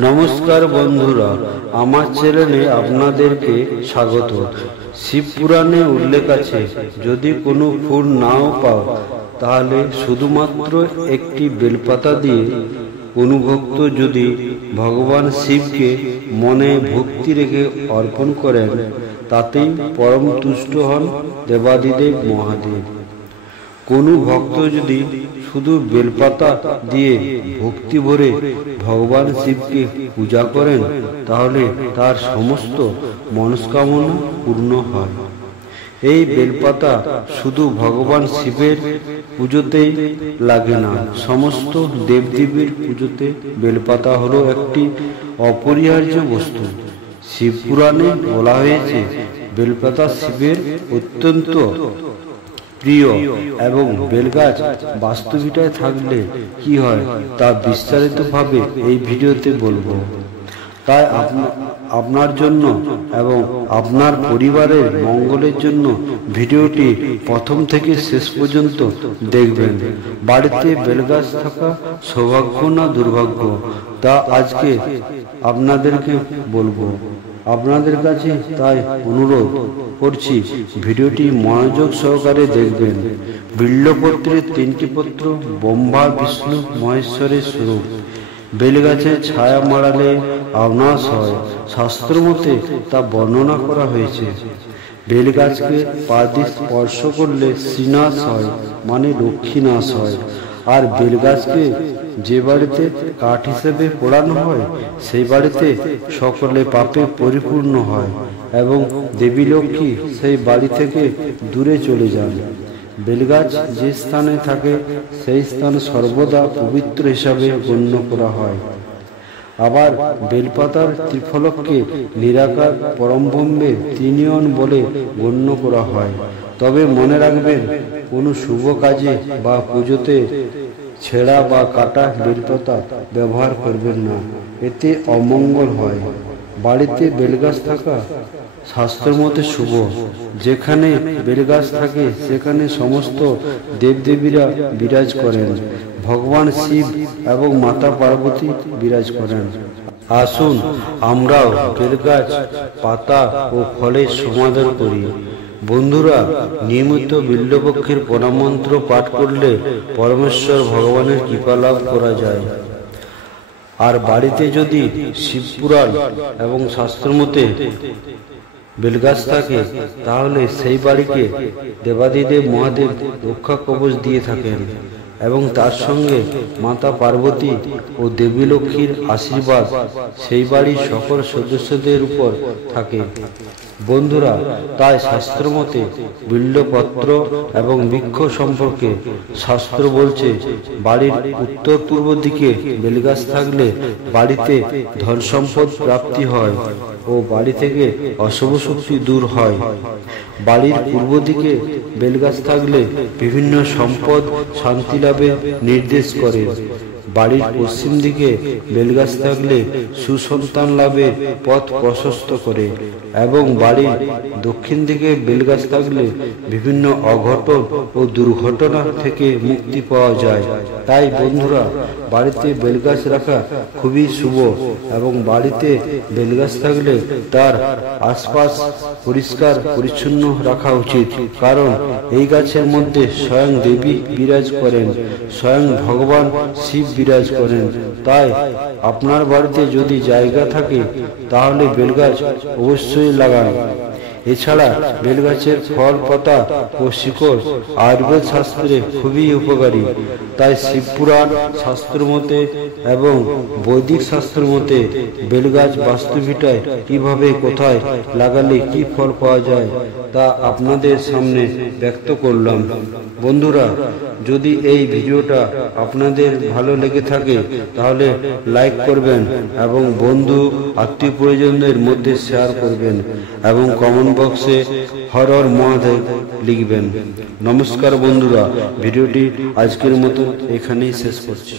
নমস্কার বন্ধুরা, আমার চ্যানেলে আপনাদেরকে স্বাগত। শিব পুরাণে উল্লেখ আছে, যদি কোনো ফুল নাও পাও তাহলে শুধুমাত্র একটি বেলপাতা দিয়ে কোনো ভক্ত যদি ভগবান শিবকে মনে ভক্তি রেখে অর্পণ করেন, তাতেই পরম তুষ্ট হন দেবাদিদেব মহাদেব। কোনো ভক্ত যদি শুধু বেলপাতা দিয়ে ভক্তি ভরে ভগবান শিবকে পূজা করেন, তাহলে তার সমস্ত মনস্কামনা পূর্ণ হয়। এই বেলপাতা শুধু ভগবান শিবের পুজোতেই লাগে না, সমস্ত দেবদেবীর পুজোতে বেলপাতা হলো একটি অপরিহার্য বস্তু। শিব পুরাণে বলা হয়েছে, বেলপাতা শিবের অত্যন্ত প্রিয় এবং বেলগাছ বাস্তুভিটায় থাকলে কি হয় তা বিস্তারিতভাবে এই ভিডিওতে বলবো। তাই আপনার জন্য এবং আপনার পরিবারের মঙ্গলের জন্য ভিডিওটি প্রথম থেকে শেষ পর্যন্ত দেখবেন। বাড়িতে বেলগাছ থাকা সৌভাগ্য না দুর্ভাগ্য, তা আজকে আপনাদেরকে বলবো। আপনাদের কাছে তাই অনুরোধ করছি, ভিডিওটি মনোযোগ সহকারে দেখবেন। বিল্বপত্রের 3টি পত্র ব্রহ্মা বিষ্ণু মহেশ্বরের স্বরূপ। বেলগাছের ছায়া মারালে অনাশ হয়, শাস্ত্র মতে তা বর্ণনা করা হয়েছে। বেলগাছকে পা দিয়ে স্পর্শ করলে শ্রীনাশ হয়, মানে লক্ষ্মী নাশ হয়। আর বেলগাছকে যে বাড়িতে কাঠ হিসেবে পোড়ানো হয়, সেই বাড়িতে সকলে পাপে পরিপূর্ণ হয় এবং দেবী লক্ষ্মী সেই বাড়ি থেকে দূরে চলে যান। বেলগাছ যে স্থানে থাকে সেই স্থান সর্বদা পবিত্র হিসাবে গণ্য করা হয়। আবার বেলপাতার ত্রিফলককে নিরাকার পরমব্রহ্মের ত্রিনয়ন বলে গণ্য করা হয়। তবে মনে রাখবেন, কোনো শুভ কাজে বা পুজোতে ছেঁড়া বা কাটা বেলপাতা ব্যবহার করবেন না, এতে অমঙ্গল হয়। বাড়িতে বেলগাছ থাকা শাস্ত্র মতে শুভ। যেখানে বেলগাছ থাকে সেখানে সমস্ত দেবদেবীরা বিরাজ করেন, ভগবান শিব এবং মাতা পার্বতী বিরাজ করেন। আসুন আমরাও বেলগাছ পাতা ও ফলের সমাদর করি। বন্ধুরা, নিয়মিত বিল্বপক্ষের প্রণামন্ত্র পাঠ করলে পরমেশ্বর ভগবানের কৃপা লাভ করা যায়। আর বাড়িতে যদি শিবপুরাণ এবং শাস্ত্রমতে বেলগাছ থাকে, তাহলে সেই বাড়িকে দেবাদিদেব মহাদেব রক্ষা কবচ দিয়ে থাকেন এবং তার সঙ্গে মাতা পার্বতী ও দেবী লক্ষ্মীর আশীর্বাদ সেই বাড়ির সকল সদস্যদের উপর থাকে। বন্ধুরা, তাই শাস্ত্রমতে বিল্বপত্র এবং বৃক্ষ সম্পর্কে শাস্ত্র বলছে, বাড়ির উত্তর পূর্ব দিকে বেলগাছ থাকলে বাড়িতে ধন সম্পদ প্রাপ্তি হয় ও বাড়ি থেকে অশুভ শক্তি দূর হয়। বাড়ির পূর্ব দিকে বেলগাছ থাকলে বিভিন্ন সম্পদ শান্তি লাভে নির্দেশ করে। বাড়ির পশ্চিম দিকে বেলগাছ থাকলে সুসন্তান লাভে পথ প্রশস্ত করে এবং বাড়ির দক্ষিণ দিকে বেলগাছ থাকলে বিভিন্ন অঘটন ও দুর্ঘটনা থেকে মুক্তি পাওয়া যায়। তাই বন্ধুরা, বাড়িতে বেলগাছ রাখা খুবই শুভ এবং বাড়িতে বেলগাছ থাকলে তার আশপাশ পরিষ্কার পরিচ্ছন্ন রাখা উচিত, কারণ এই গাছের মধ্যে স্বয়ং দেবী বিরাজ করেন, স্বয়ং ভগবান শিব বিরাজ করেন। তাই আপনার বাড়িতে যদি জায়গা থাকে তাহলে বেলগাছ অবশ্যই লাগান। এছাড়া বেলগাছের ফল, পাতা ও শিকড় আয়ুর্বেদ শাস্ত্রে খুবই উপকারী। তাই শিবপুরাণ শাস্ত্র মতে এবং বৈদিক শাস্ত্র মতে বেলগাছ বাস্তুভিটায় কিভাবে কোথায় লাগালে কি ফল পাওয়া যায় তা আপনাদের সামনে ব্যক্ত করলাম। বন্ধুরা, যদি এই ভিডিওটা আপনাদের ভালো লেগে থাকে তাহলে লাইক করবেন এবং বন্ধু আত্মীয় পরিজনদের মধ্যে শেয়ার করবেন এবং কমেন্ট বক্সে হর হর মহাদেব লিখবেন। নমস্কার বন্ধুরা, ভিডিওটি আজকের মতো এখানেই শেষ করছি।